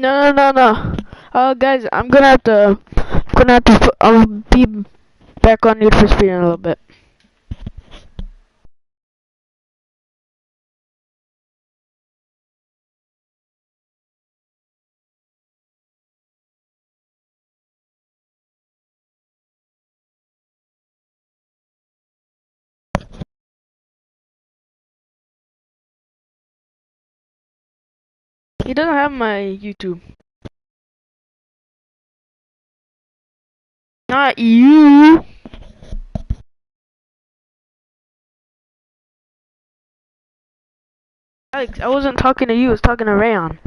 No, no, no, no. Guys, I'll be back on Need for Speed in a little bit. He doesn't have my YouTube. Not you. Alex, I wasn't talking to you, I was talking to Rayon.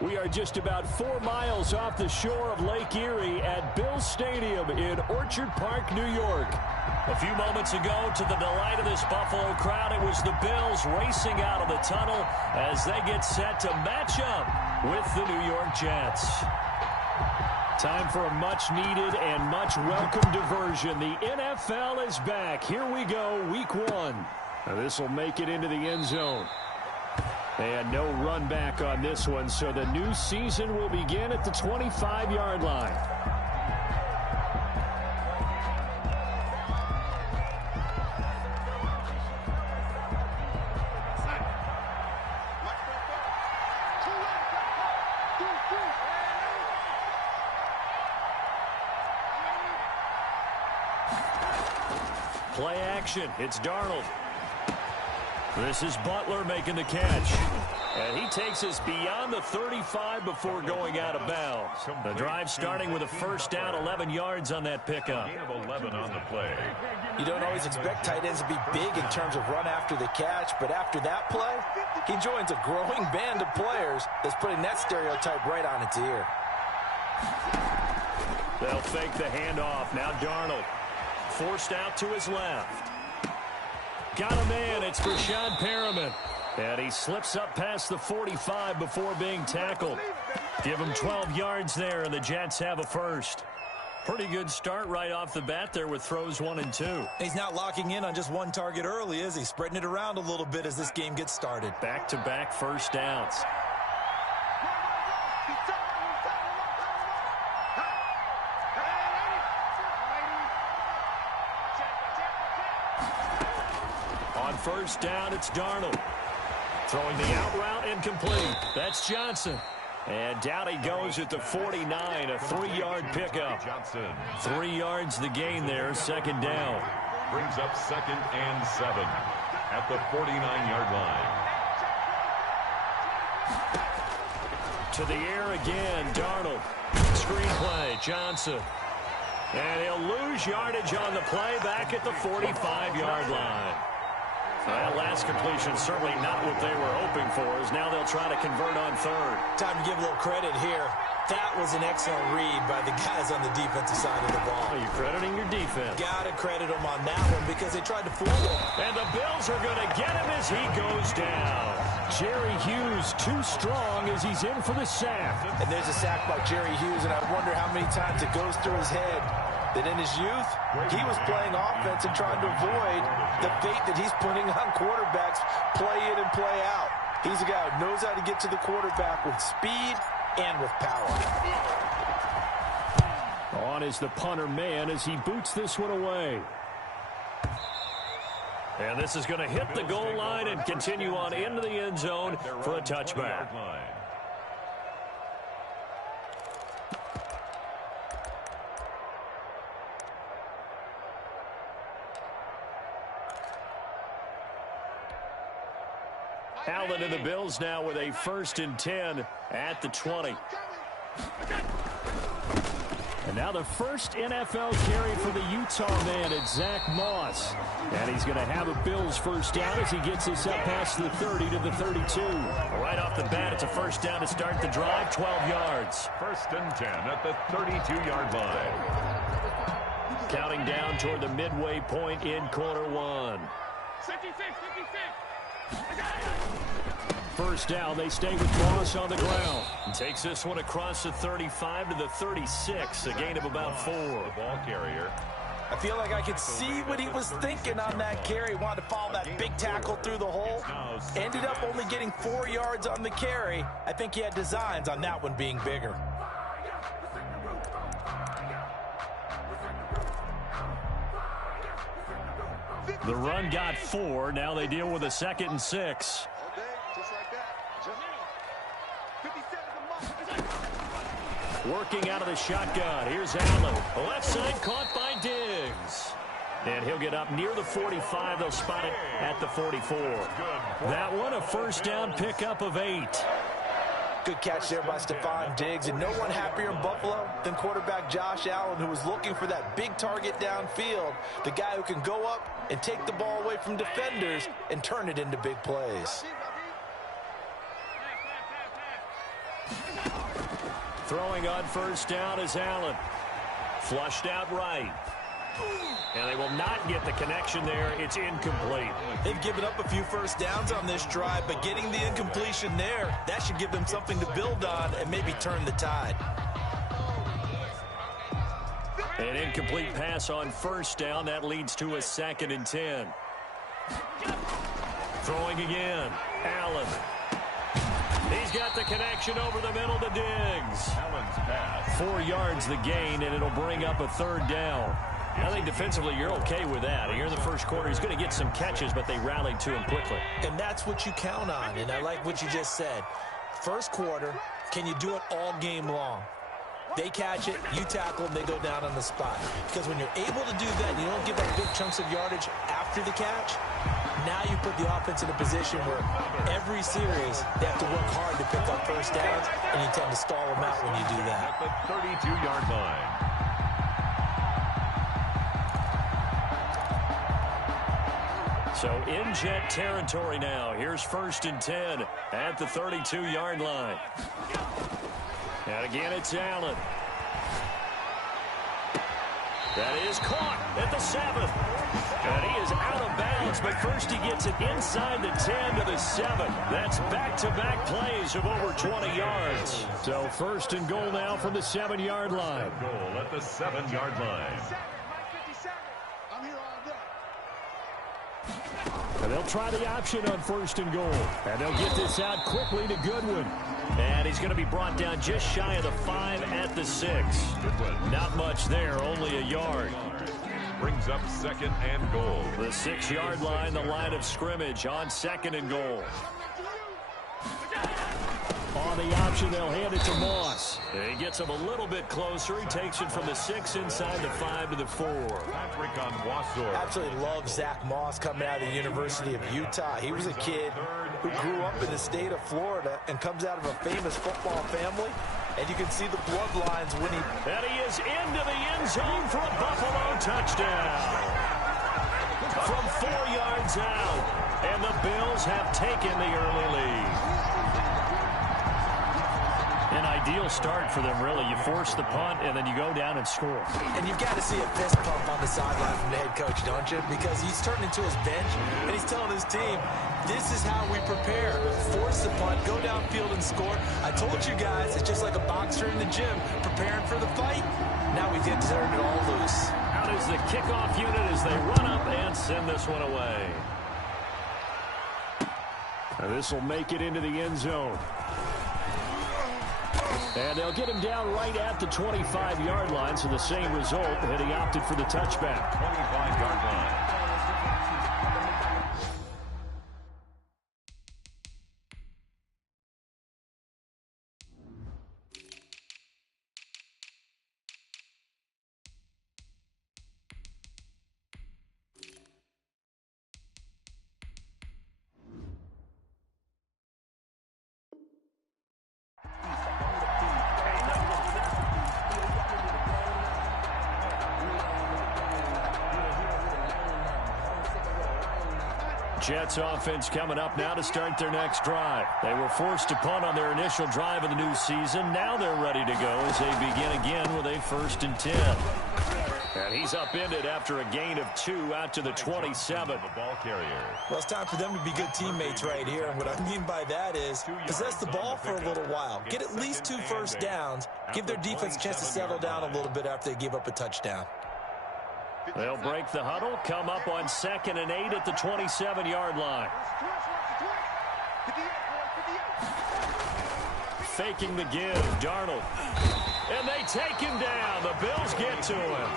We are just about 4 miles off the shore of Lake Erie at Bills Stadium in Orchard Park, New York. A few moments ago, to the delight of this Buffalo crowd, it was the Bills racing out of the tunnel as they get set to match up with the New York Jets. Time for a much-needed and much-welcome diversion. The NFL is back. Here we go, Week 1. Now this will make it into the end zone. They had no run back on this one, so the new season will begin at the 25-yard line. Play action. It's Darnold. This is Butler making the catch. And he takes us beyond the 35 before going out of bounds. The drive starting with a first down, 11 yards on that pickup. 11 on the play. You don't always expect tight ends to be big in terms of run after the catch, but after that play, he joins a growing band of players that's putting that stereotype right on its ear. They'll fake the handoff. Now Darnold forced out to his left. Got a man. It's Breshad Perriman. And he slips up past the 45 before being tackled. Give him 12 yards there, and the Jets have a first. Pretty good start right off the bat there with throws 1 and 2. He's not locking in on just one target early, is he? Spreading it around a little bit as this game gets started. Back-to-back first downs. On first down, it's Darnold. Throwing the out route incomplete. That's Johnson. And down he goes at the 49, a 3-yard pickup. 3 yards the gain there, second down. Brings up 2nd and 7 at the 49-yard line. To the air again, Darnold. Screenplay, Johnson. And he'll lose yardage on the play back at the 45-yard line. That last completion certainly not what they were hoping for, as now they'll try to convert on third. Time to give a little credit here. That was an excellent read by the guys on the defensive side of the ball. Are you crediting your defense? Got to credit them on that one because they tried to fool him. And the Bills are going to get him as he goes down. Jerry Hughes too strong as he's in for the sack. And there's a sack by Jerry Hughes, and I wonder how many times it goes through his head. that in his youth, he was playing offense and trying to avoid the fate that he's putting on quarterbacks play in and play out. He's a guy who knows how to get to the quarterback with speed and with power. On is the punter man as he boots this one away. And this is going to hit the goal line and continue on into the end zone for a touchback. Allen and the Bills now with a 1st and 10 at the 20. And now the first NFL carry for the Utah man, it's Zach Moss. And he's going to have a Bills first down as he gets this up past the 30 to the 32. Right off the bat, it's a first down to start the drive, 12 yards. 1st and 10 at the 32-yard line. Counting down toward the midway point in quarter one. 56. First down, they stay with Moss on the ground. Takes this one across the 35 to the 36, a gain of about 4. The ball carrier. I feel like I could see what he was thinking on that carry. Wanted to follow that big tackle through the hole. Ended up only getting 4 yards on the carry. I think he had designs on that one being bigger. The run got 4. Now they deal with a 2nd and 6. Working out of the shotgun. Here's Allen. Left side caught by Diggs. And he'll get up near the 45. They'll spot it at the 44. That one, a first down pickup of 8. Good catch there by Stephon Diggs, and no one happier in Buffalo than quarterback Josh Allen, who was looking for that big target downfield, the guy who can go up and take the ball away from defenders and turn it into big plays. Throwing on first down is Allen. Flushed out right. And they will not get the connection there. It's incomplete. They've given up a few first downs on this drive, but getting the incompletion there, that should give them something to build on and maybe turn the tide. An incomplete pass on first down. That leads to a 2nd and 10. Throwing again. Allen. He's got the connection over the middle to Diggs. Allen's pass. 4 yards the gain, and it'll bring up a 3rd down. I think defensively you're okay with that. Here in the first quarter, he's going to get some catches, but they rallied to him quickly. And that's what you count on, and I like what you just said. First quarter, can you do it all game long? They catch it, you tackle them, they go down on the spot. Because when you're able to do that, and you don't give up big chunks of yardage after the catch, now you put the offense in a position where every series they have to work hard to pick up first downs, and you tend to stall them out when you do that. At the 32-yard line. So in Jet territory now. Here's 1st and 10 at the 32-yard line. And again, it's Allen. That is caught at the 7. And he is out of bounds, but first he gets it inside the 10 to the 7. That's back-to-back plays of over 20 yards. So 1st and goal now from the 7-yard line. Goal at the 7-yard line. And they'll try the option on 1st and goal. And they'll get this out quickly to Goodwin. And he's going to be brought down just shy of the 5 at the 6. Not much there, only a yard. Brings up 2nd and goal. The 6-yard line, the line of scrimmage on 2nd and goal. On the option, they'll hand it to Moss. He gets him a little bit closer. He takes it from the 6 inside the 5 to the 4. Patrick on Wassor. Absolutely love Zach Moss coming out of the University of Utah. He was a kid who grew up in the state of Florida and comes out of a famous football family. And you can see the bloodlines when he... And he is into the end zone for a Buffalo touchdown. From 4 yards out. And the Bills have taken the early lead. An ideal start for them, really. You force the punt, and then you go down and score. And you've got to see a fist pump on the sideline from the head coach, don't you? Because he's turning to his bench, and he's telling his team, this is how we prepare. Force the punt, go downfield and score. I told you guys, it's just like a boxer in the gym preparing for the fight. Now we did turn it all loose. Out is the kickoff unit as they run up and send this one away. This will make it into the end zone. And they'll get him down right at the 25-yard line, so the same result, and he opted for the touchback. 25-yard line. Jets offense coming up now to start their next drive. They were forced to punt on their initial drive of the new season. Now they're ready to go as they begin again with a 1st and 10. And he's upended after a gain of 2 out to the 27. The ball carrier. Well, it's time for them to be good teammates right here. And what I mean by that is possess the ball for a little while. Get at least 2 first downs. Give their defense a chance to settle down a little bit after they give up a touchdown. They'll break the huddle, come up on 2nd and 8 at the 27-yard line. Faking the give, Darnold. And they take him down. The Bills get to him.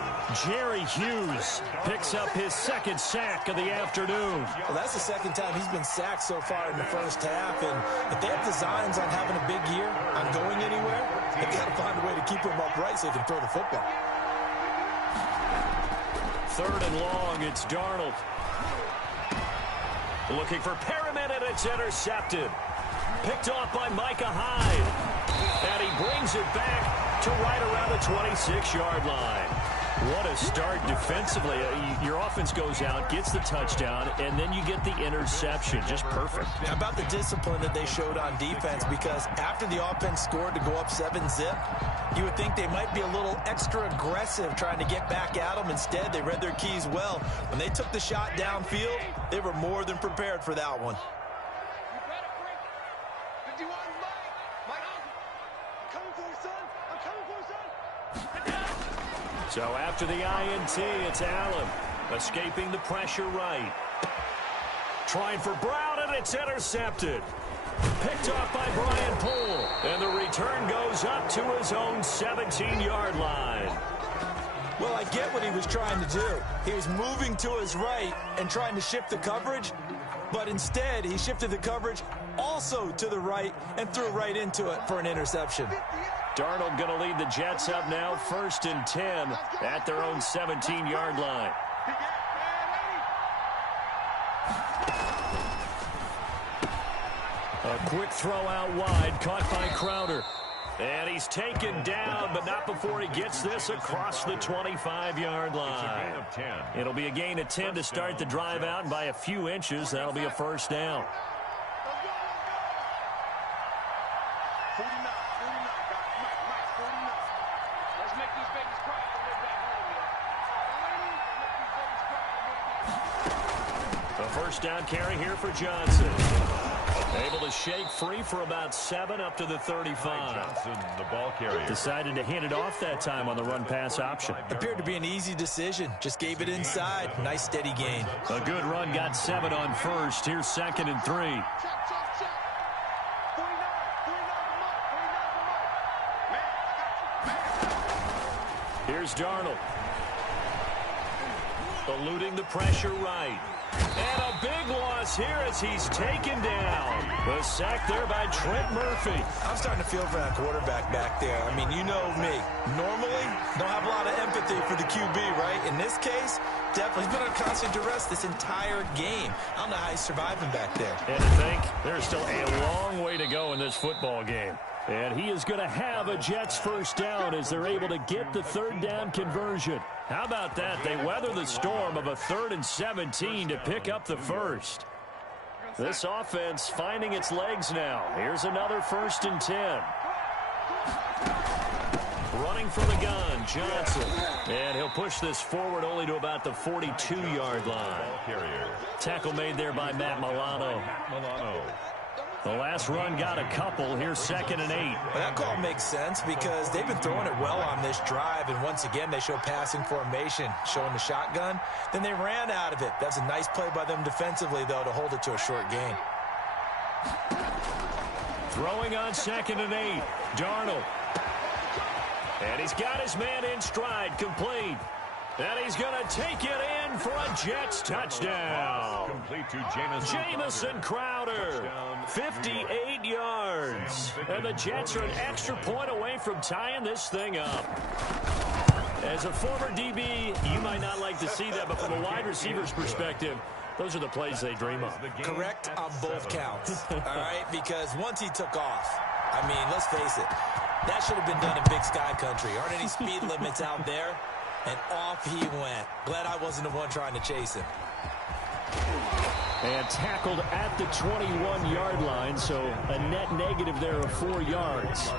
Jerry Hughes picks up his 2nd sack of the afternoon. Well, that's the 2nd time he's been sacked so far in the first half. And if they have designs on having a big year, on going anywhere, they've got to find a way to keep him upright so they can throw the football. 3rd and long, it's Darnold. Looking for Perriman, and it's intercepted. Picked off by Micah Hyde. And he brings it back to right around the 26-yard line. What a start defensively. Your offense goes out, gets the touchdown, and then you get the interception. Just perfect. How about the discipline that they showed on defense? Because after the offense scored to go up 7-zip, you would think they might be a little extra aggressive trying to get back at them. Instead, they read their keys well. When they took the shot downfield, they were more than prepared for that one. So after the INT, it's Allen escaping the pressure right. Trying for Brown, and it's intercepted. Picked off by Brian Poole. And the return goes up to his own 17-yard line. Well, I get what he was trying to do. He was moving to his right and trying to shift the coverage. But instead, he shifted the coverage also to the right and threw right into it for an interception. Darnold going to lead the Jets up now, 1st and 10 at their own 17-yard line. A quick throw out wide, caught by Crowder. And he's taken down, but not before he gets this across the 25-yard line. It'll be a gain of 10 to start the drive out, and by a few inches, that'll be a 1st down. First down carry here for Johnson. Able to shake free for about 7 up to the 35. Johnson, the ball carrier. Decided to hand it off that time on the run-pass option. Appeared to be an easy decision. Just gave it inside. Nice steady gain. A good run, got 7 on 1st. Here's 2nd and 3. Here's Darnold. Eluding the pressure right. And a big loss here as he's taken down. The sack there by Trent Murphy. I'm starting to feel for that quarterback back there. I mean, you know me. Normally, don't have a lot of empathy for the QB, right? In this case, definitely. He's been under constant duress this entire game. I don't know how he's surviving back there. And to think, there's still a long way to go in this football game. And he is going to have a Jets 1st down as they're able to get the 3rd down conversion. How about that? They weather the storm of a 3rd and 17 to pick up the 1st. This offense finding its legs now. Here's another 1st and 10. Running for the gun, Johnson. And he'll push this forward only to about the 42-yard line. Tackle made there by Matt Milano. The last run got a couple. Here's 2nd and 8. Well, that call makes sense because they've been throwing it well on this drive, and once again they show passing formation, showing the shotgun. Then they ran out of it. That's a nice play by them defensively, though, to hold it to a short gain. Throwing on 2nd and 8. Darnold. And he's got his man in stride, complete. And he's going to take it in for a Jets touchdown. Complete to Jamison Crowder, 58 yards. And the Jets are an extra point away from tying this thing up. As a former DB, you might not like to see that, but from a wide receiver's perspective, those are the plays they dream of. Correct on both counts, all right? Because once he took off, I mean, let's face it, that should have been done in Big Sky Country. Aren't any speed limits out there? And off he went. Glad I wasn't the one trying to chase him. And tackled at the 21-yard line, so a net negative there of 4 yards.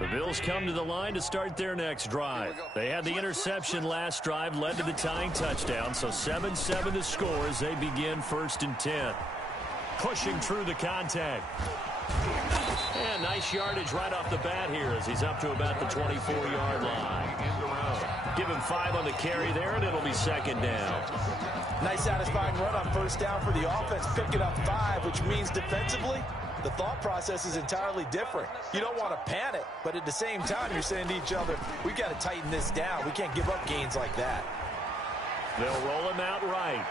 The Bills come to the line to start their next drive. They had the interception last drive, led to the tying touchdown, so 7-7 to score as they begin 1st and 10. Pushing through the contact. And nice yardage right off the bat here as he's up to about the 24-yard line. Give him 5 on the carry there, and it'll be 2nd down. Nice satisfying run on 1st down for the offense, picking up 5, which means defensively, the thought process is entirely different. You don't want to panic, but at the same time, you're saying to each other, we've got to tighten this down. We can't give up gains like that. They'll roll him out right.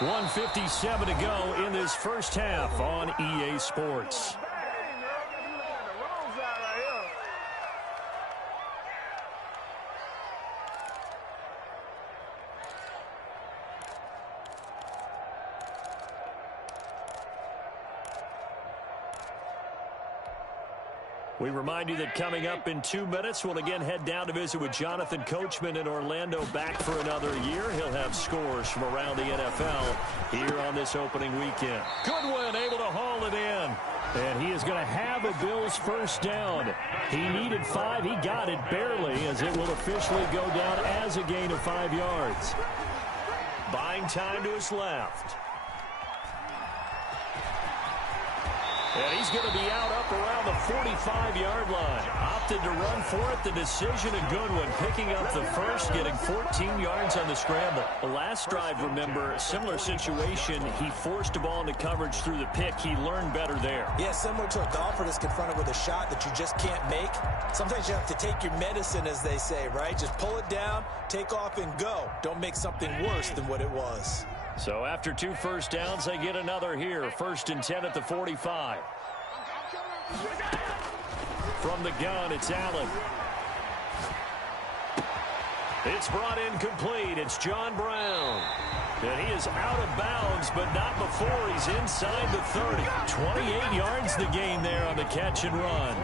1:57 to go in this first half on EA Sports. We remind you that coming up in 2 minutes, we'll again head down to visit with Jonathan Coachman in Orlando, back for another year. He'll have scores from around the NFL here on this opening weekend. Goodwin able to haul it in. And he is going to have a Bills first down. He needed 5. He got it barely, as it will officially go down as a gain of 5 yards. Buying time to his left. And he's going to be out up around the 45-yard line. Opted to run for it. The decision of Goodwin picking up the first, getting 14 yards on the scramble. The last drive, remember, similar situation. He forced a ball into coverage through the pick. He learned better there. Yeah, similar to a golfer that's confronted with a shot that you just can't make. Sometimes you have to take your medicine, as they say, right? Just pull it down, take off, and go. Don't make something worse than what it was. So after 2 first downs, they get another here. 1st and 10 at the 45. From the gun, it's Allen. It's brought in complete. It's John Brown. And he is out of bounds, but not before he's inside the 30. 28 yards the gain there on the catch and run.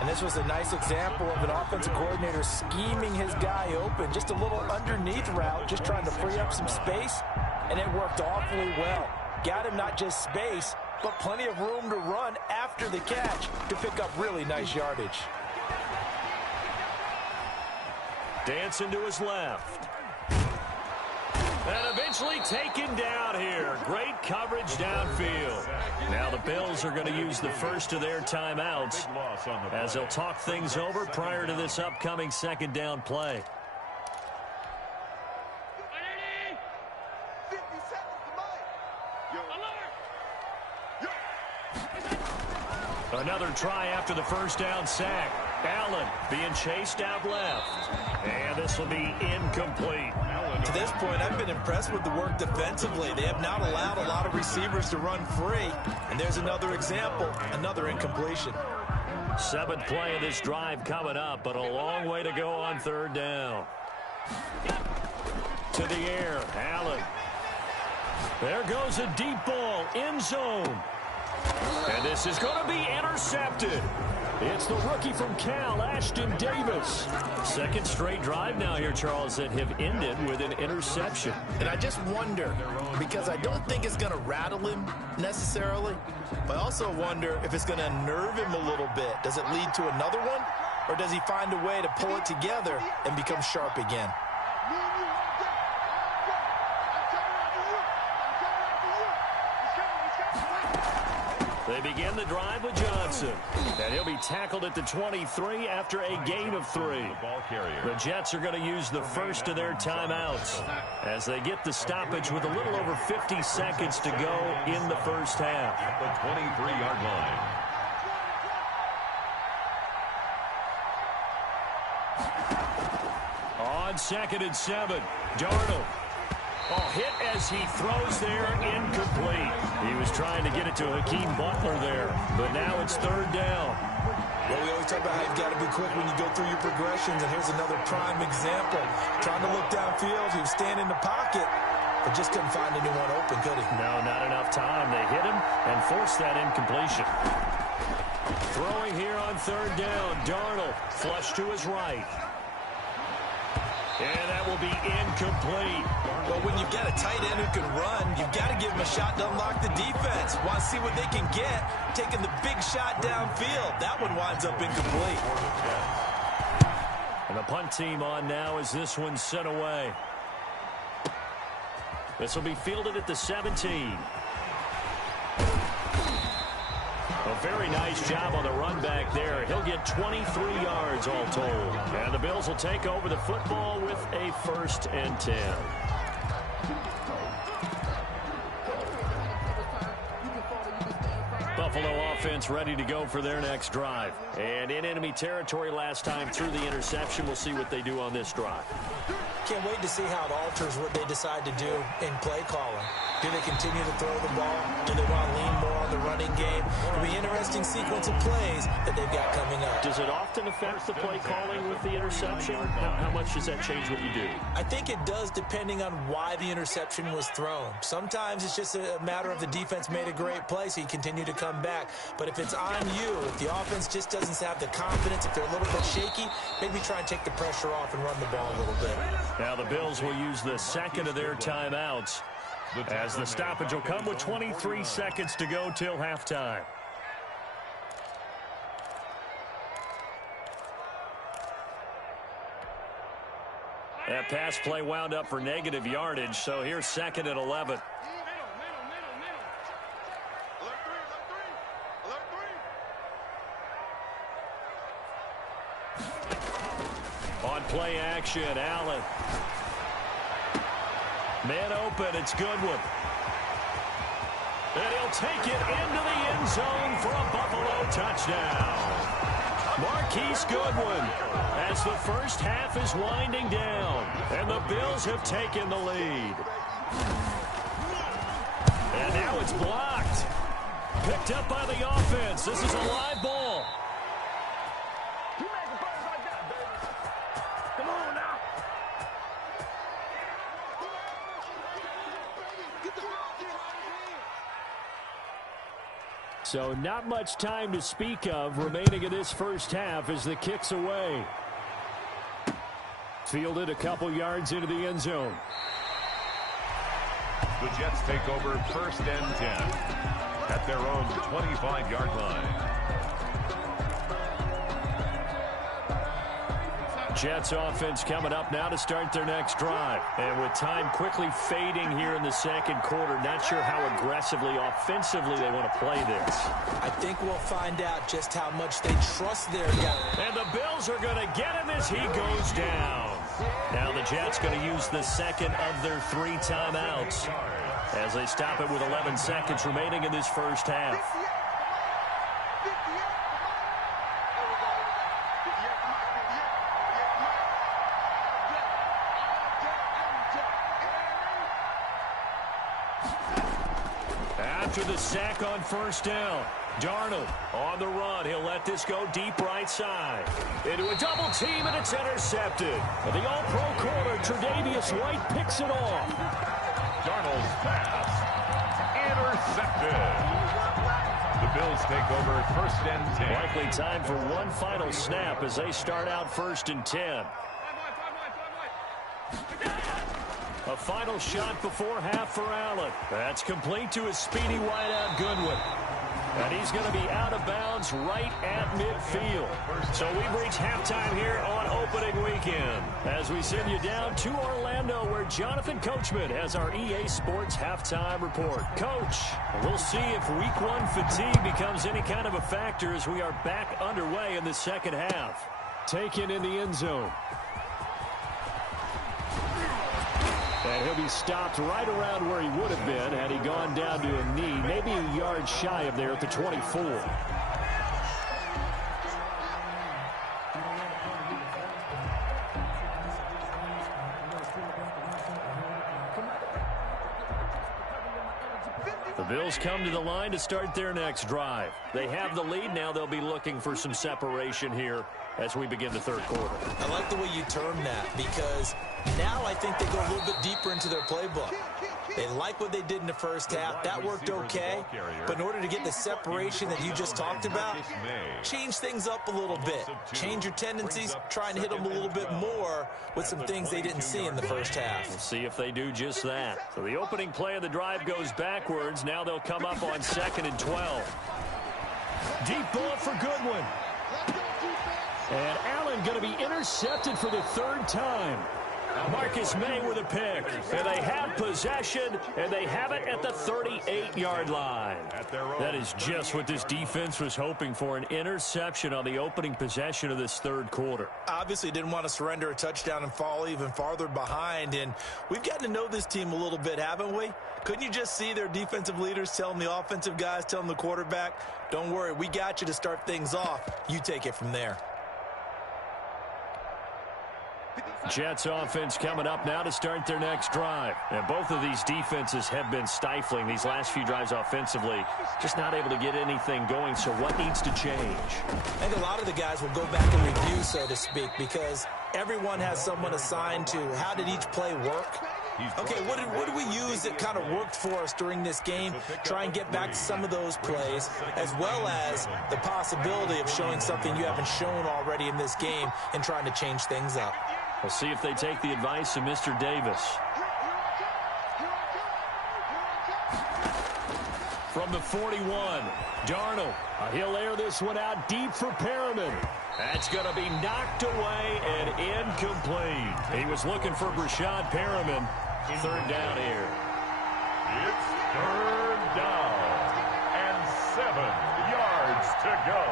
And this was a nice example of an offensive coordinator scheming his guy open. Just a little underneath route, just trying to free up some space. And it worked awfully well. Got him not just space, but plenty of room to run after the catch to pick up really nice yardage. Dancing to his left. And eventually taken down here. Great coverage downfield. Now the Bills are going to use the first of their timeouts as they'll talk things over prior to this upcoming 2nd down play. Another try after the first down sack. Allen being chased out left. And this will be incomplete. To this point, I've been impressed with the work defensively. They have not allowed a lot of receivers to run free. And there's another example, another incompletion. 7th play of this drive coming up, but a long way to go on 3rd down. To the air, Allen. There goes a deep ball, end zone. And this is going to be intercepted. It's the rookie from Cal, Ashton Davis. Second straight drive now here, Charles, that have ended with an interception. And I just wonder, because I don't think it's going to rattle him necessarily, but I also wonder if it's going to unnerve him a little bit. Does it lead to another one, or does he find a way to pull it together and become sharp again? They begin the drive with Johnson, and he'll be tackled at the 23 after a gain of 3. The Jets are going to use the first of their timeouts as they get the stoppage with a little over 50 seconds to go in the first half. At the 23-yard line. On 2nd and 7, Darnold. Oh, hit as he throws there, incomplete. He was trying to get it to Hakeem Butler there, but now it's 3rd down. Well, we always talk about how you've got to be quick when you go through your progressions, and here's another prime example. Trying to look downfield, he was standing in the pocket, but just couldn't find anyone open, could he? No, not enough time. They hit him and forced that incompletion. Throwing here on 3rd down, Darnold flush to his right. And that will be incomplete. Well, when you've got a tight end who can run, you've got to give him a shot to unlock the defense. Want to see what they can get, taking the big shot downfield. That one winds up incomplete. And the punt team on now as this one's sent away. This will be fielded at the 17. A very nice job on the run back there. He'll get 23 yards all told. And the Bills will take over the football with a 1st and 10. Buffalo offense ready to go for their next drive. And in enemy territory last time through the interception. We'll see what they do on this drive. Can't wait to see how it alters what they decide to do in play calling. Do they continue to throw the ball? Do they want to lean more on the running game? It'll be an interesting sequence of plays that they've got coming up. Does it often affect the play calling with the interception? How much does that change what you do? I think it does depending on why the interception was thrown. Sometimes it's just a matter of the defense made a great play, so you continue to come back. But if it's on you, if the offense just doesn't have the confidence, if they're a little bit shaky, maybe try and take the pressure off and run the ball a little bit. Now the Bills will use the 2nd of their timeouts, as the stoppage will come with 23 seconds to go till halftime. That pass play wound up for negative yardage, so here's 2nd and 11. On play action, Allen. Man open, it's Goodwin. And he'll take it into the end zone for a Buffalo touchdown. Marquise Goodwin as the first half is winding down. And the Bills have taken the lead. And now it's blocked. Picked up by the offense. This is a live ball. So not much time to speak of remaining in this first half as the kick's away. Fielded a couple yards into the end zone. The Jets take over 1st and 10 at their own 25-yard line. Jets offense coming up now to start their next drive. And with time quickly fading here in the 2nd quarter, not sure how aggressively, offensively they want to play this. I think we'll find out just how much they trust their guy. And the Bills are going to get him as he goes down. Now the Jets going to use the 2nd of their 3 timeouts as they stop it with 11 seconds remaining in this first half. After the sack on 1st down, Darnold on the run. He'll let this go deep right side. Into a double team, and it's intercepted. But the all-pro corner, Tre'Davious White, picks it off. Darnold's pass intercepted. The Bills Bills take over 1st and 10. Likely time for one final snap as they start out 1st and 10. A final shot before half for Allen. That's complete to his speedy wideout Goodwin. And he's going to be out of bounds right at midfield. So we've reached halftime here on opening weekend. As we send you down to Orlando, where Jonathan Coachman has our EA Sports halftime report. Coach, we'll see if week 1 fatigue becomes any kind of a factor as we are back underway in the second half. Taken in the end zone. And he'll be stopped right around where he would have been had he gone down to a knee, maybe a yard shy of there at the 24. The Bills come to the line to start their next drive. They have the lead. Now they'll be looking for some separation here as we begin the third quarter. I like the way you term that, because now I think they go a little bit deeper into their playbook. They like what they did in the first half. That worked okay. But in order to get the separation that you just talked about, change things up a little bit. Change your tendencies, try and hit them a little bit more with some things they didn't see in the first half. We'll see if they do just that. So the opening play of the drive goes backwards. Now they'll come up on 2nd and 12. Deep ball for Goodwin. And Allen going to be intercepted for the 3rd time. Marcus May with a pick. And they have possession, and they have it at the 38-yard line. That is just what this defense was hoping for, an interception on the opening possession of this third quarter. Obviously didn't want to surrender a touchdown and fall even farther behind. And we've gotten to know this team a little bit, haven't we? Couldn't you just see their defensive leaders telling the offensive guys, telling the quarterback, don't worry, we got you to start things off. You take it from there. Jets offense coming up now to start their next drive. And both of these defenses have been stifling these last few drives offensively. Just not able to get anything going, so what needs to change? I think a lot of the guys will go back and review, so to speak, because everyone has someone assigned to how did each play work. Okay, what did we use that kind of worked for us during this game? Try and get back to some of those plays, as well as the possibility of showing something you haven't shown already in this game and trying to change things up. We'll see if they take the advice of Mr. Davis. From the 41, Darnold. He'll air this one out deep for Perriman. That's going to be knocked away and incomplete. He was looking for Brashad Perriman. 3rd down here. It's 3rd down and 7 yards to go.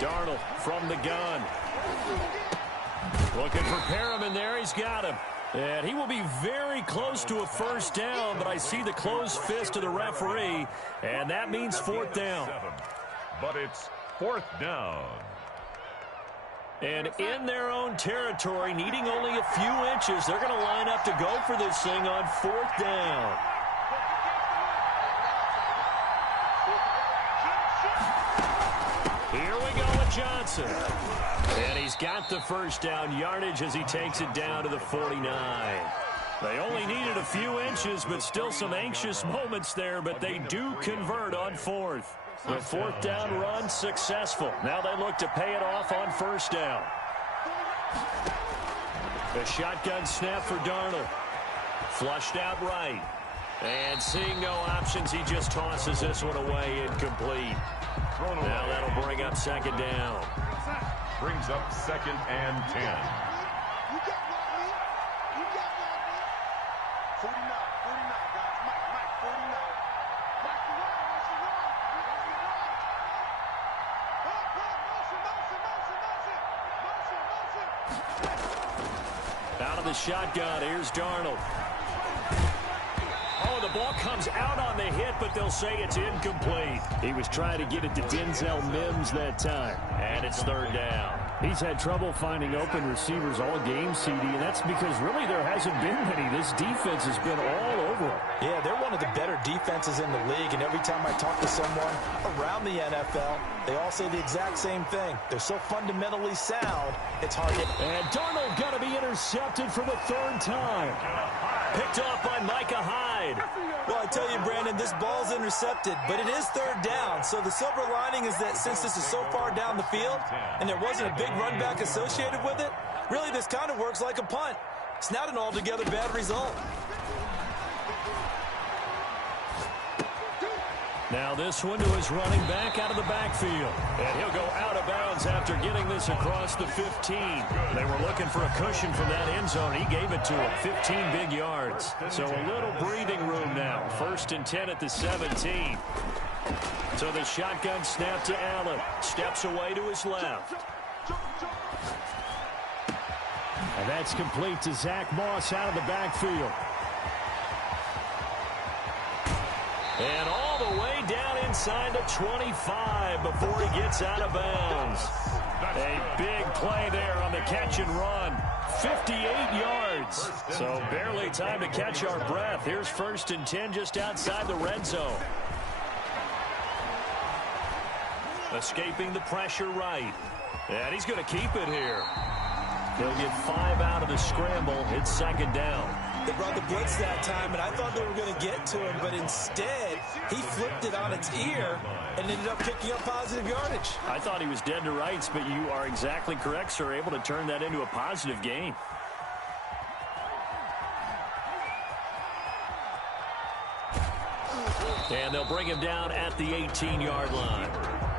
Darnold from the gun. Looking for Perriman there. He's got him. And he will be very close to a 1st down, but I see the closed fist of the referee, and that means 4th down. But it's 4th down. And in their own territory, needing only a few inches, they're going to line up to go for this thing on 4th down. Here we go with Johnson. And he's got the 1st down yardage as he takes it down to the 49. They only needed a few inches, but still some anxious moments there, but they do convert on 4th. The 4th down run successful. Now they look to pay it off on 1st down. The shotgun snap for Darnold. Flushed out right. And seeing no options, he just tosses this one away incomplete. Now that'll bring up 2nd down. Brings up 2nd and 10. Out of the shotgun, here's Darnold. Oh, the ball comes out on the hit, but they'll say it's incomplete. He was trying to get it to Denzel Mims that time. And it's 3rd down. He's had trouble finding open receivers all game, CD, and that's because really there hasn't been many. This defense has been all over over them. Yeah, they're one of the better defenses in the league, and every time I talk to someone around the NFL, they all say the exact same thing. They're so fundamentally sound, it's hard to... And Darnold going to be intercepted for the third time. Picked off by Micah Hyde. Well, I tell you, Brandon, this ball's intercepted, but it is third down. So the silver lining is that since this is so far down the field and there wasn't a big run back associated with it, really this kind of works like a punt. It's not an altogether bad result. Now this one to his running back out of the backfield. And he'll go out of bounds after getting this across the 15. They were looking for a cushion from that end zone. He gave it to him. 15 big yards. So a little breathing room now. 1st and 10 at the 17. So the shotgun snap to Allen. Steps away to his left. And that's complete to Zach Moss out of the backfield. And all the way down inside the 25 before he gets out of bounds. A big play there on the catch and run. 58 yards. So barely time to catch our breath. Here's 1st and 10 just outside the red zone. Escaping the pressure right. And he's going to keep it here. They'll get 5 out of the scramble. It's 2nd down. They brought the blitz that time, and I thought they were going to get to him, but instead, he flipped it on its ear and ended up picking up positive yardage. I thought he was dead to rights, but you are exactly correct, sir. Able to turn that into a positive gain. And they'll bring him down at the 18-yard line.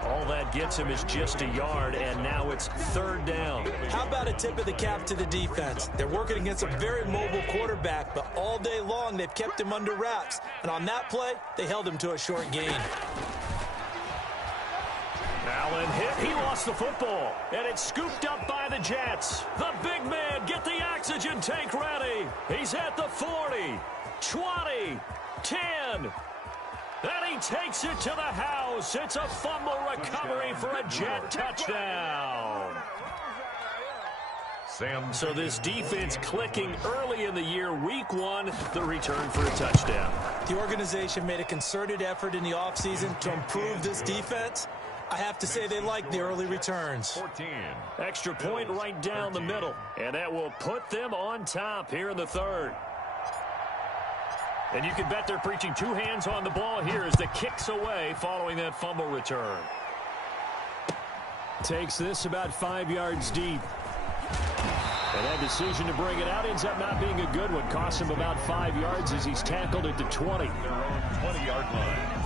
All that gets him is just a yard, and now it's 3rd down. How about a tip of the cap to the defense? They're working against a very mobile quarterback, but all day long they've kept him under wraps. And on that play, they held him to a short gain. Allen hit. He lost the football, and it's scooped up by the Jets. The big man, get the oxygen tank ready. He's at the 40, 20, 10. And he takes it to the house. It's a fumble recovery for a Jet touchdown. So this defense clicking early in the year. Week 1, the return for a touchdown. The organization made a concerted effort in the offseason to improve this defense. I have to say they like the early returns. 14. Extra point right down the middle. And that will put them on top here in the 3rd. And you can bet they're preaching 2 hands on the ball here as the kick's away following that fumble return. Takes this about 5 yards deep. And that decision to bring it out ends up not being a good one. Costs him about 5 yards as he's tackled at the 20. Their own 20-yard line.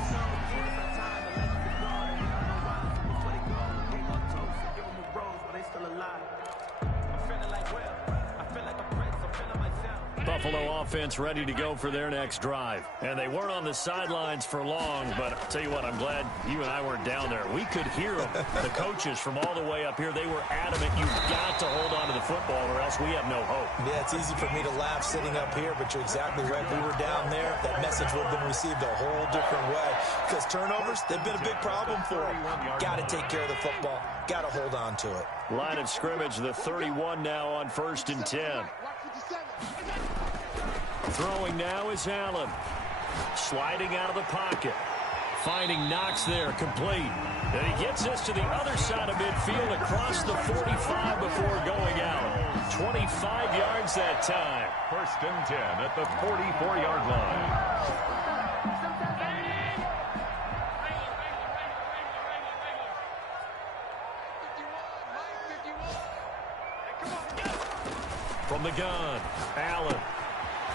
Buffalo offense ready to go for their next drive. And they weren't on the sidelines for long, but I'll tell you what, I'm glad you and I weren't down there. We could hear them. The coaches from all the way up here, they were adamant. You've got to hold on to the football or else we have no hope. Yeah, it's easy for me to laugh sitting up here, but you're exactly right. We were down there. That message would have been received a whole different way because turnovers, they've been a big problem for them. Got to take care of the football. Got to hold on to it. Line of scrimmage, the 31 now on 1st and 10. Throwing now is Allen. Sliding out of the pocket. Finding Knox there, complete. And he gets this to the other side of midfield across the 45 before going out. 25 yards that time. 1st and 10 at the 44-yard line. From the gun, Allen.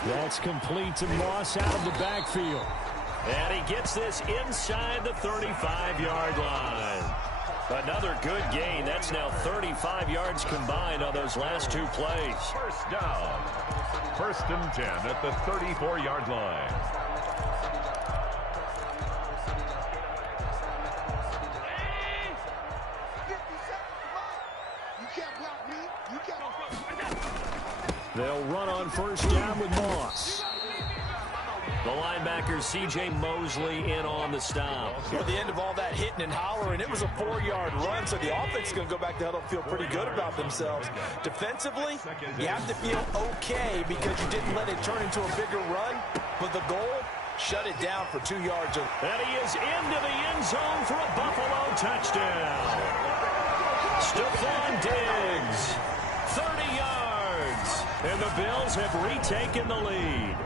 That's complete to Moss out of the backfield. And he gets this inside the 35-yard line. Another good gain. That's now 35 yards combined on those last 2 plays. 1st down. 1st and 10 at the 34-yard line. They'll run on 1st down with Moss. The linebacker, C.J. Mosley, in on the stop. For the end of all that hitting and hollering, it was a 4-yard run, so the offense is going to go back to huddle, feel pretty good about themselves. Defensively, you have to feel okay because you didn't let it turn into a bigger run. but the goal, shut it down for 2 yards. And he is into the end zone for a Buffalo touchdown. Stephon Diggs, 30 yards. And the Bills have retaken the lead.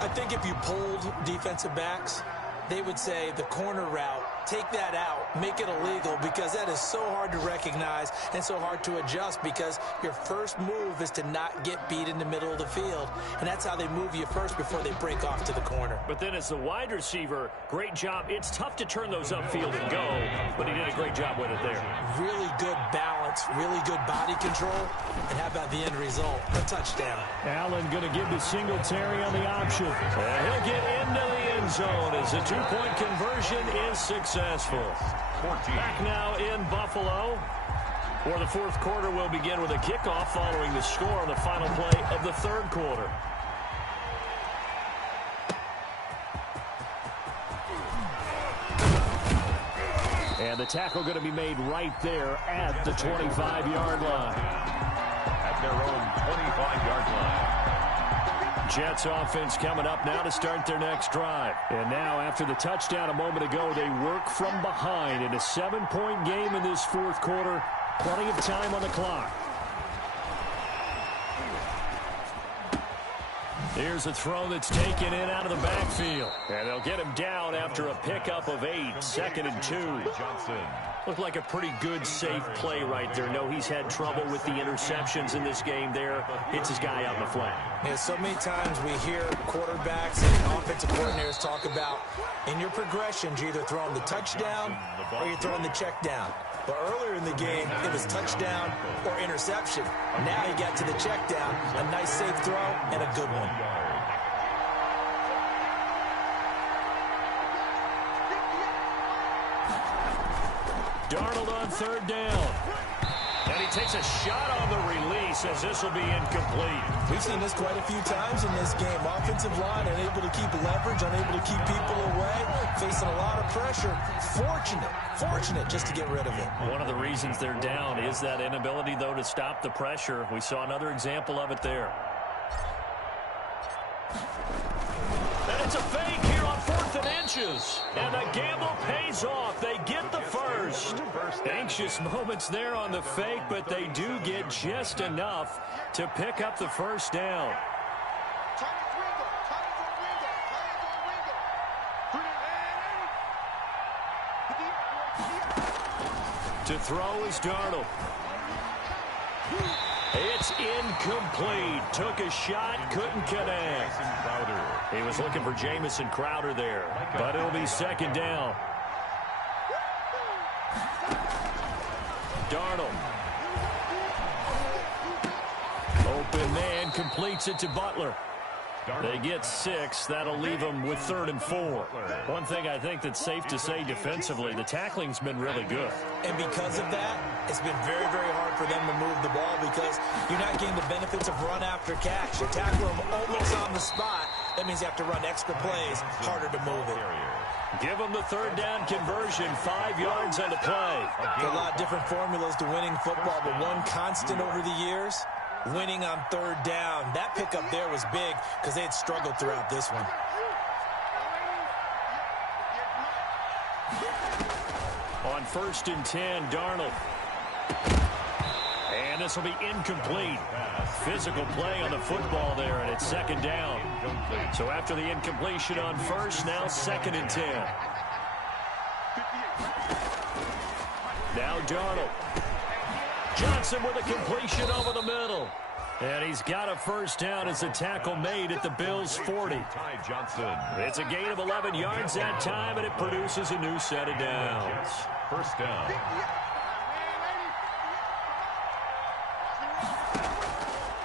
I think if you polled defensive backs, they would say the corner route, take that out, make it illegal, because that is so hard to recognize and so hard to adjust, because your first move is to not get beat in the middle of the field. And that's how they move you first before they break off to the corner. But then as the wide receiver, great job. It's tough to turn those upfield and go, but he did a great job with it there. Really good balance, really good body control. And how about the end result? A touchdown. Allen going to give to Singletary on the option. And he'll get into the end zone as the two-point conversion is successful. 14. Back now in Buffalo, where the fourth quarter will begin with a kickoff following the score on the final play of the third quarter. And the tackle going to be made right there at the 25-yard line. At their own 25-yard line. Jets offense coming up now to start their next drive. And now after the touchdown a moment ago, they work from behind in a 7-point game in this fourth quarter. Plenty of time on the clock. Here's a throw that's taken in out of the backfield. And they'll get him down after a pickup of 8. 2nd and 2. Johnson. Looked like a pretty good, safe play right there. No, he's had trouble with the interceptions in this game there. Hits his guy out in the flat. Yeah, so many times we hear quarterbacks and offensive coordinators talk about in your progressions, you're either throwing the touchdown or you're throwing the check down. But earlier in the game, it was touchdown or interception. Now he got to the check down, a nice safe throw, and a good one. Darnold on third down. And he takes a shot on the release as this will be incomplete. We've seen this quite a few times in this game. Offensive line unable to keep leverage, unable to keep people away, facing a lot of pressure. Fortunate just to get rid of it. One of the reasons they're down is that inability, though, to stop the pressure. We saw another example of it there. And it's a fake here on 4th and inches. And the gamble pays off. They get the first. Anxious moments there on the fake, but they do get just enough to pick up the first down. To throw is Darnold. It's incomplete. Took a shot, couldn't connect. He was looking for Jamison Crowder there, but it'll be 2nd down. Darnold. Open man, completes it to Butler. They get 6. That'll leave them with 3rd and 4. One thing I think that's safe to say defensively, the tackling's been really good. And because of that, it's been very, very hard for them to move the ball because you're not getting the benefits of run after catch. You tackle them almost on the spot. That means you have to run extra plays, harder to move it. Give them the 3rd down conversion, 5 yards on the play. There are a lot of different formulas to winning football, but one constant over the years, winning on 3rd down. That pickup there was big because they had struggled throughout this one. On 1st and 10, Darnold. And this will be incomplete. Physical play on the football there, and it's 2nd down. So after the incompletion on 1st, now 2nd and 10. Now Darnold. Johnson with a completion over the middle. And he's got a first down as the tackle made at the Bills' 40. It's a gain of 11 yards that time, and it produces a new set of downs. First down.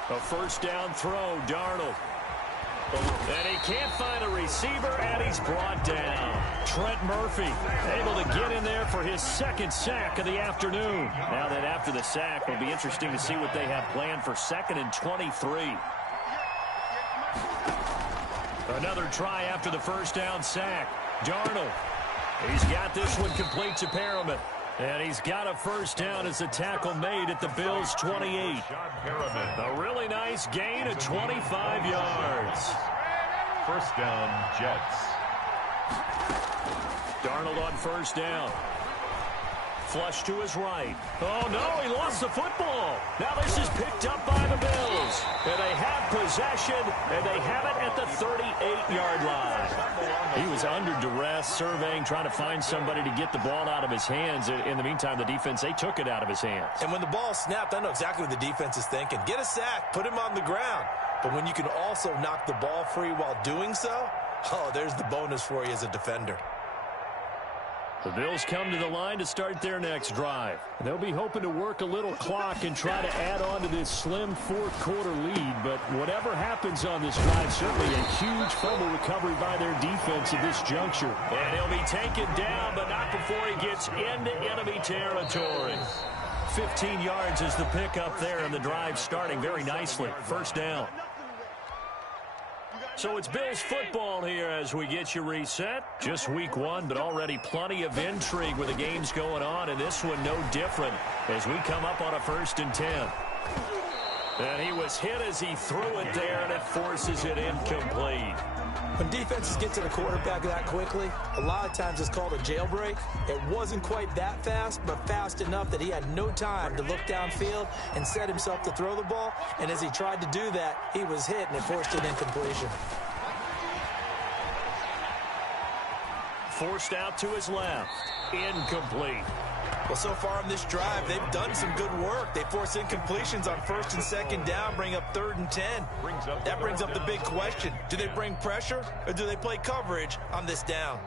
A first down throw, Darnold. And he can't find a receiver, and he's brought down. Trent Murphy able to get in there for his 2nd sack of the afternoon. Now that after the sack, it'll be interesting to see what they have planned for 2nd and 23. Another try after the first down sack. Darnold. He's got this one complete to Perriman. And he's got a first down as the tackle made at the Bills' 28. A really nice gain of 25 yards. First down, Jets. Darnold on first down. Flush to his right. Oh, no, he lost the football. Now this is picked up by the Bills. And they have possession, and they have it at the 38-yard line. He was under duress, surveying, trying to find somebody to get the ball out of his hands. In the meantime, the defense, they took it out of his hands. And when the ball snapped, I know exactly what the defense is thinking. Get a sack, put him on the ground. But when you can also knock the ball free while doing so, oh, there's the bonus for you as a defender. The Bills come to the line to start their next drive. They'll be hoping to work a little clock and try to add on to this slim fourth-quarter lead. But whatever happens on this drive, certainly a huge fumble recovery by their defense at this juncture. And he'll be taken down, but not before he gets into enemy territory. 15 yards is the pickup there, and the drive starting very nicely. First down. So it's Bills football here as we get you reset. Just week one, but already plenty of intrigue with the games going on, and this one no different as we come up on a 1st and 10. And he was hit as he threw it there, and it forces it incomplete. When defenses get to the quarterback that quickly, a lot of times it's called a jailbreak. It wasn't quite that fast, but fast enough that he had no time to look downfield and set himself to throw the ball. And as he tried to do that, he was hit, and it forced an incompletion. Forced out to his left. Incomplete. Well, so far on this drive, they've done some good work. They force incompletions on 1st and 2nd down, bring up 3rd and 10. That brings up the big question. Do they bring pressure, or do they play coverage on this down?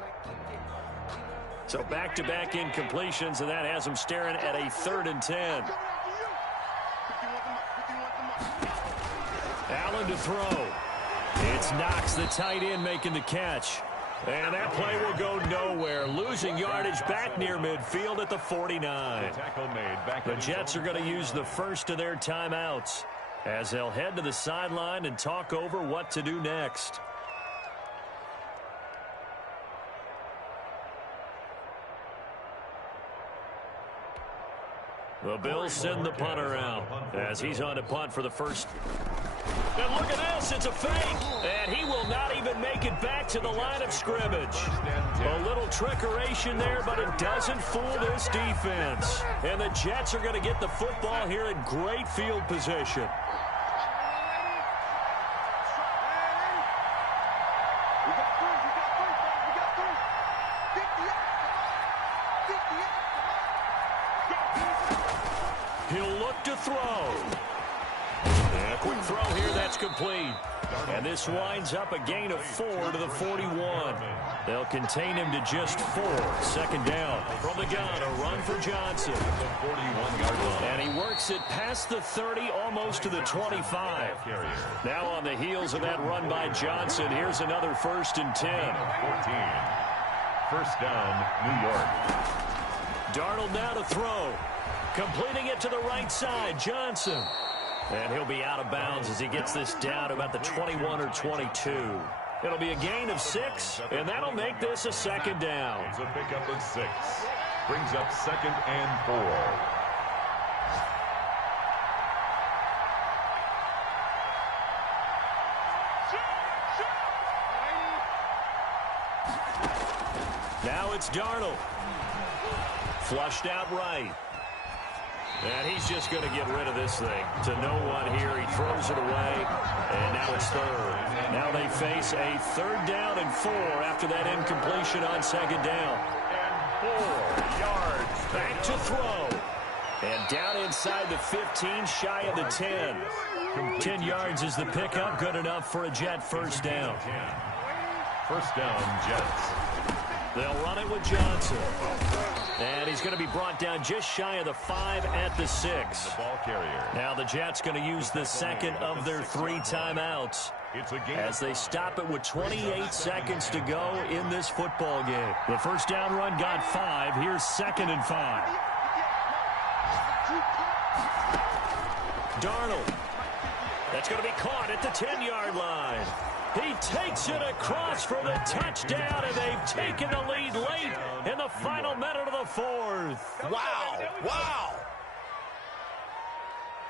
So back-to-back incompletions, and that has him staring at a 3rd and 10. Allen to throw. It's Knox, the tight end, making the catch. And that play will go nowhere. Losing yardage back near midfield at the 49. The Jets are going to use the first of their timeouts as they'll head to the sideline and talk over what to do next. The Bills send the punter out as he's on to punt for the first. And look at this, it's a fake, and he will not even make it back to the line of scrimmage. A little trickeration there, but it doesn't fool this defense. And the Jets are going to get the football here in great field position. He'll look to throw. And a quick throw here, that's complete. And this winds up a gain of 4 to the 41. They'll contain him to just 4. 2nd down. From the gun, a run for Johnson. And he works it past the 30, almost to the 25. Now on the heels of that run by Johnson, here's another 1st and 10. 14. 1st down, New York. Darnold now to throw. Completing it to the right side, Johnson. And he'll be out of bounds as he gets this down to about the 21 or 22. It'll be a gain of 6, and that'll make this a 2nd down. It's a pickup of 6. Brings up 2nd and 4. Now it's Darnold. Flushed out right. And he's just going to get rid of this thing. To no one here. He throws it away. And now it's 3rd. Now they face a 3rd down and 4 after that incompletion on 2nd down. And 4 yards. Back to throw. And down inside the 15, shy of the 10. 10 yards is the pickup. Good enough for a Jet 1st down. 1st down, Jets. They'll run it with Johnson. And he's going to be brought down just shy of the 5 at the 6. The ball carrier. Now the Jets going to use the 2nd of their 3 timeouts as they stop it with 28 seconds to go in this football game. The 1st down run got 5. Here's 2nd and 5. Darnold. That's going to be caught at the 10-yard line. He takes it across for the touchdown, and they've taken the lead late in the final minute of the 4th. Wow. Wow.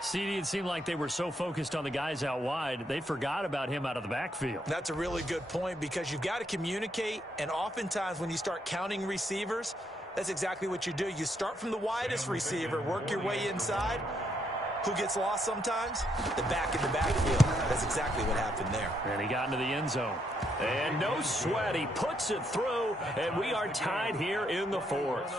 CD, it seemed like they were so focused on the guys out wide, they forgot about him out of the backfield. That's a really good point because you've got to communicate, and oftentimes when you start counting receivers, that's exactly what you do. You start from the widest receiver, work your way inside. Who gets lost sometimes? The back in the backfield. That's exactly what happened there. And he got into the end zone. And no sweat. He puts it through, and we are tied here in the fourth.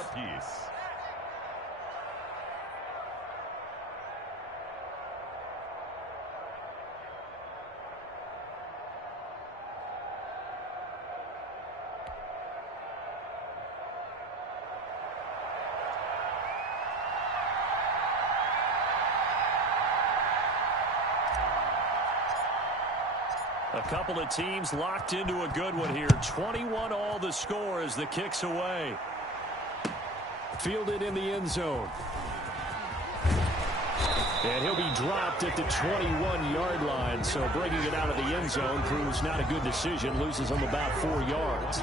A couple of teams locked into a good one here. 21 all the score as the kick's away. Fielded in the end zone. And he'll be dropped at the 21-yard line. So bringing it out of the end zone proves not a good decision. Loses him about 4 yards.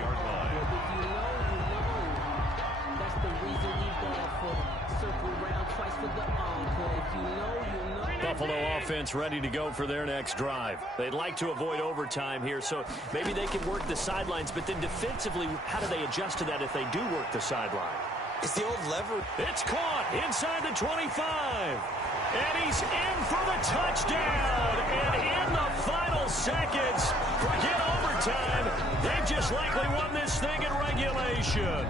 Buffalo offense ready to go for their next drive. They'd like to avoid overtime here, so maybe they can work the sidelines, but then defensively, how do they adjust to that if they do work the sideline? It's the old lever. It's caught inside the 25. And he's in for the touchdown. And in the final seconds, forget overtime. They've just likely won this thing in regulation.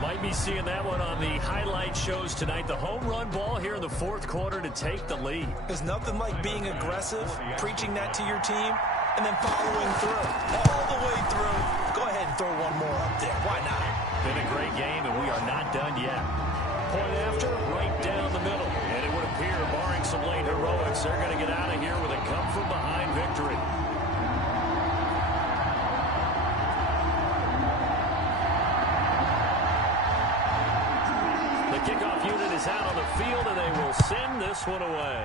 Might be seeing that one on the highlight shows tonight. The home run ball here in the fourth quarter to take the lead. There's nothing like being aggressive, preaching that to your team, and then following through. All the way through. Go ahead and throw one more up there. Why not? Been a great game, and we are not done yet. Point after, right down the middle. And it would appear, barring some late heroics, they're going to get out of here with a come-from-behind victory. Kickoff unit is out on the field, and they will send this one away.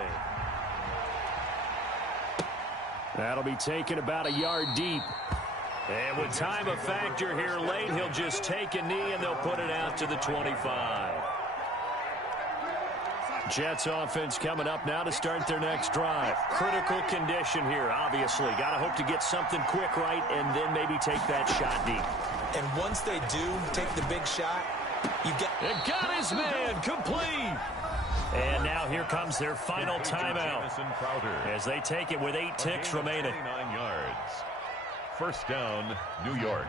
That'll be taken about a yard deep. And with time a factor here late, he'll just take a knee, and they'll put it out to the 25. Jets offense coming up now to start their next drive. Critical condition here, obviously. Got to hope to get something quick right and then maybe take that shot deep. And once they do take the big shot, it got his man complete. And now here comes their final timeout as they take it with 8 ticks remaining. 9 yards. First down, New York.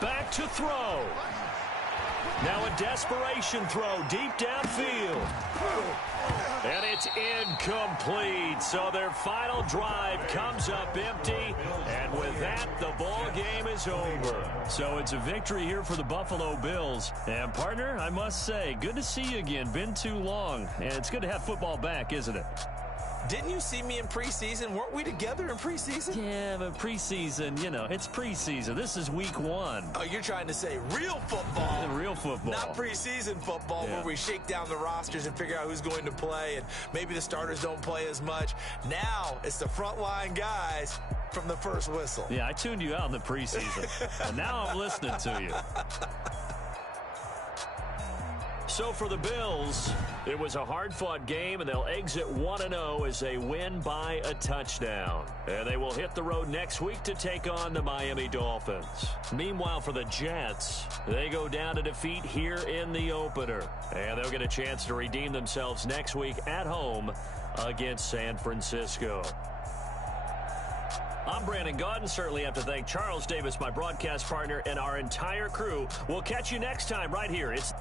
Back to throw. Now a desperation throw deep downfield. And it's incomplete. So their final drive comes up empty. And with that, the ball game is over. So it's a victory here for the Buffalo Bills. And partner, I must say, good to see you again. Been too long. And it's good to have football back, isn't it? Didn't you see me in preseason? Weren't we together in preseason? Yeah, but preseason, you know, it's preseason. This is week 1. Oh, you're trying to say real football. Real football. Not preseason football where we shake down the rosters and figure out who's going to play, and maybe the starters don't play as much. Now it's the frontline guys from the first whistle. Yeah, I tuned you out in the preseason, and now I'm listening to you. So for the Bills, it was a hard-fought game, and they'll exit 1-0 as they win by a touchdown. And they will hit the road next week to take on the Miami Dolphins. Meanwhile, for the Jets, they go down to defeat here in the opener. And they'll get a chance to redeem themselves next week at home against San Francisco. I'm Brandon Gaudin. Certainly have to thank Charles Davis, my broadcast partner, and our entire crew. We'll catch you next time right here. It's